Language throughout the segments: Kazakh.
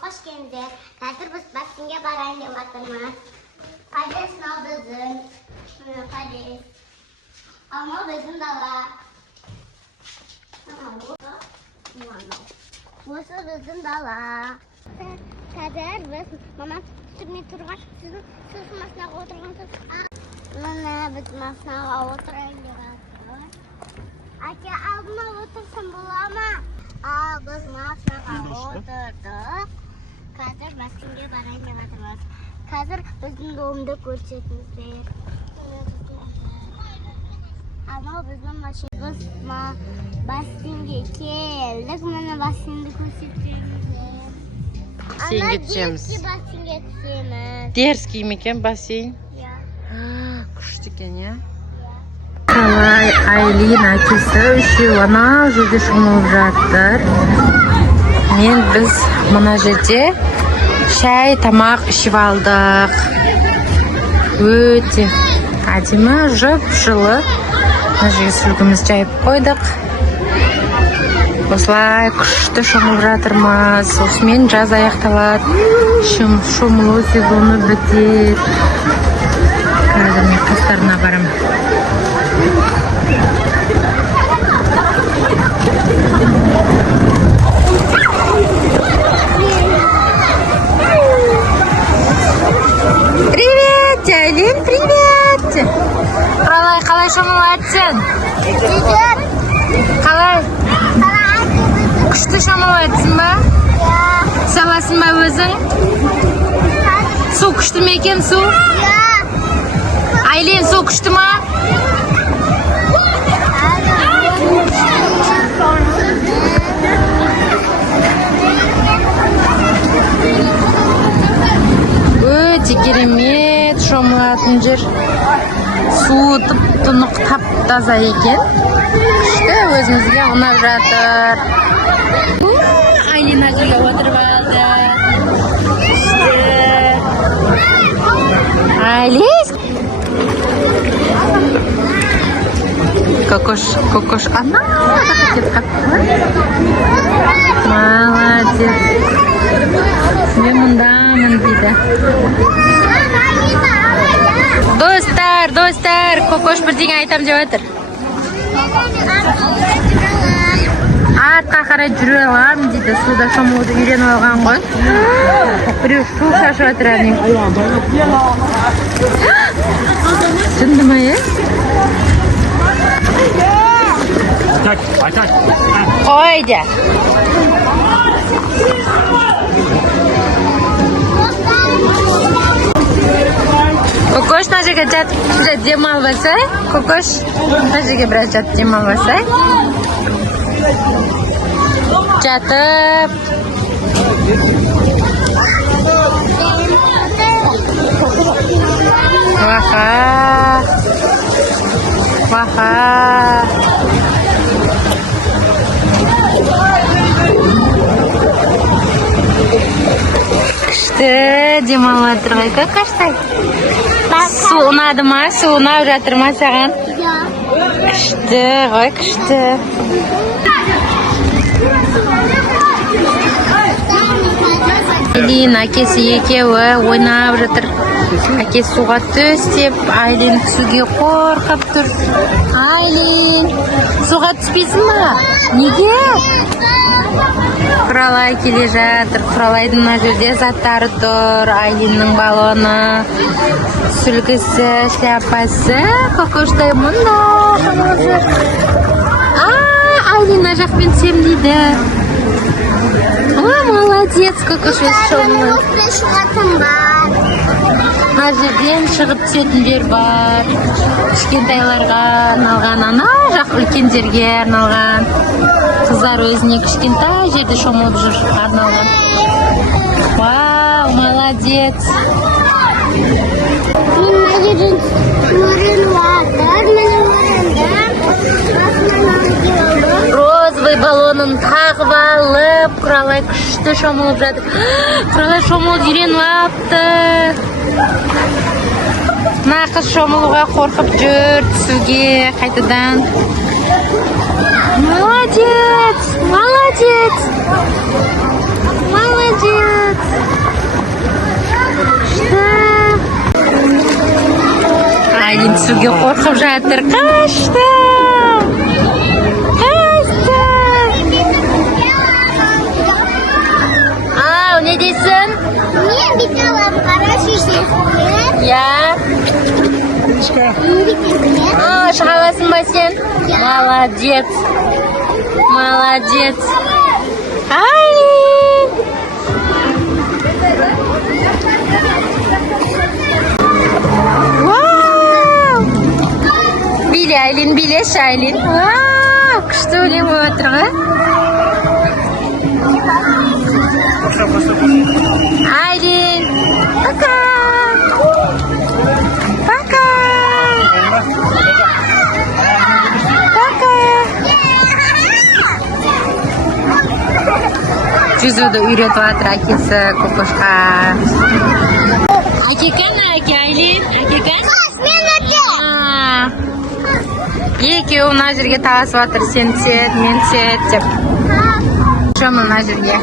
hoş geldiniz. Қазір біз бассейнге барайын деп жатырмыз. Қайда мынау біздің? Қайда? Мынау біздің дала. Осы біздің дала. Қазір біз мамам түсірмей тұрған сіз машинаға отырғансыз. Міне біз машинаға отырайын деп жатырмыз. Әке, алдыма отырсам бола ма? Biz машинаға отырдық. Қазір бассейнге барайын деп жатырмыз. Қазір біздің домды көрсетіңіздер. Анау біздің машинамыз бассейнге келдік. Міне бассейнді көрсетеміздер. Бассейнге түсеміз. Бассейнге түсеміз. Дерзкий ме екен бассейн? Иә. Күшті екен, иә? Қалай Айлин әкесі үшеу анау жерде шомылып жатыр. Біз мына жерде шай, тамақ ішіп алдық. Өте әдемі, жып-жылы. Мына жерге сүлгімізді жайып қойдық. Осылай күшті шомылып жатырмыз. Осымен жаз аяқталады. Шомылу сезоны бітеді. Қазір мен қастарына барамын. Привет, Айлин, привет! Қалай шомылатсың? Қалай? Күшті шомылатсың ба? Саласың ба өзің? Су күшті ме екен, су? Айлин, су күшті ма? Өте керемет шомылатын жер. Су тұнық тап-таза екен. Күшті, өзімізге ұнап жатыр. Айлин жерге отырып алды. Күшті. Айлин. Кокош, ана, молодец. Мен мұндамын дейді. Достар, Кокош бірдеңе айтам деп отыр. Артқа қарай жүре аламын дейді. Суда шомылуды үйреніп алған ғой. Біреу су шашып жатыр әне. Шынды ма, е? Қойды. Кокош мына жерге жатып демалбаса, Кокош мына жерге біраз жатып демалбаса. Жатып. Ваха. Күшті демалып жатыр ғой, Кокоштай. Су ұнады ма? Су ұнап жатыр ма саған? Күшті ғой, күшті. Айлин әкесі екеуі ойнап жатыр. Әкесі суға түстеп, Айлин түсуге қорқып тұр. Айлин, суға түспейсің ба? Неге? Құралай келе жатыр. Құралайдың мына жерде заттары тұр. Айлиннің балоны, сүлгісі, шляпасы. Кокоштай мұнда шомылып жүр. Айлин мына жақпен түсем дейді. Молодец, Кокош өз шомылып. Мына жерден шығып түсетіндер бар. Кішкентайларға арналған, ана жақ үлкендерге арналған. Қыздар өзіне кішкентай жерде шомылып жүр арналған. Вау, молодец. Розовый баллонын тағып алып, Құралай күшті шомылып жатыр. Құралай шомылып үйреніп апты. Мына қыз шомылуға қорқып жүр, түсуге қайтадан. Молодец! Молодец! Молодец! түсуге қорқып жатыр. Қашты. Ау, не дейсің? Мен бүйте аламын, қара шешесіне. Я. Шыға аласың ба сен? Молодец. Молодец. Айлин. Вау. Биле, Айлин, билеші, Айлин. Вау, күшті өлең болып отыр ғой. Айлин. Пока. Пока. Пока. Жүзуді үйретіп жатыр әкесі Кукушқа. Әке қана, әке Айлин? Әке қана? Мен әке. Екеуі мына жерге таласып жатыр. Сен түсет, мен түсет деп. Шомыл мына жерге.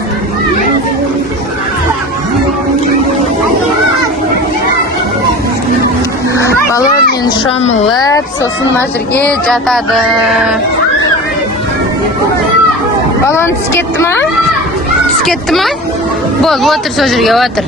Балонмен шомылып, сосын мына жерге жатады. Балон түс кетті ма? Түс кетті ма? Бол, отыр сол жерге, отыр.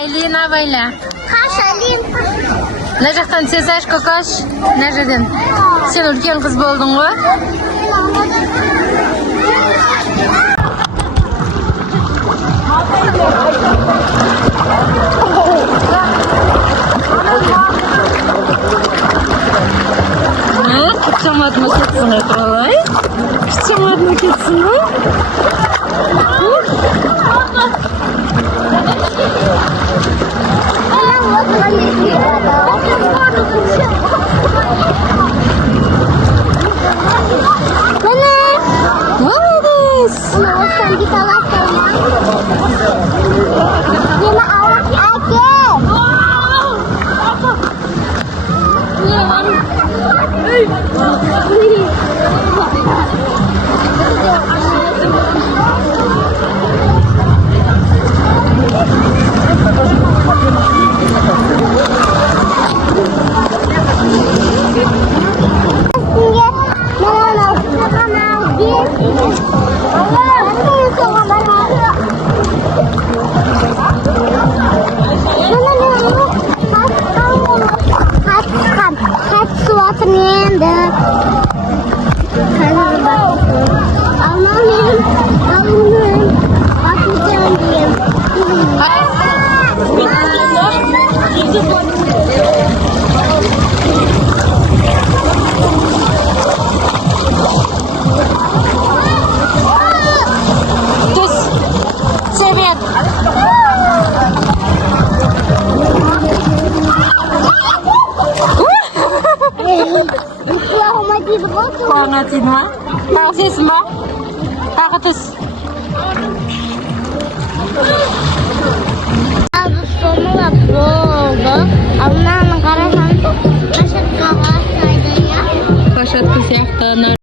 Айлин, абайла. Қаш, Айлин. Мына жақтан түсе салшы, Кокош. Мына жерден. Сен үлкен қыз болдың ғой? Құтсамадың кетсің ғой, қалай? Құтсамадың кетсің ғой? Молодец! Құлағыңа тиді ма? Тағы сесін ба? Тағы түс. Шомылып болды. Ал мынаны қарасаңыз, қашатқа ұқсайды, иә? Қашатқа сияқты.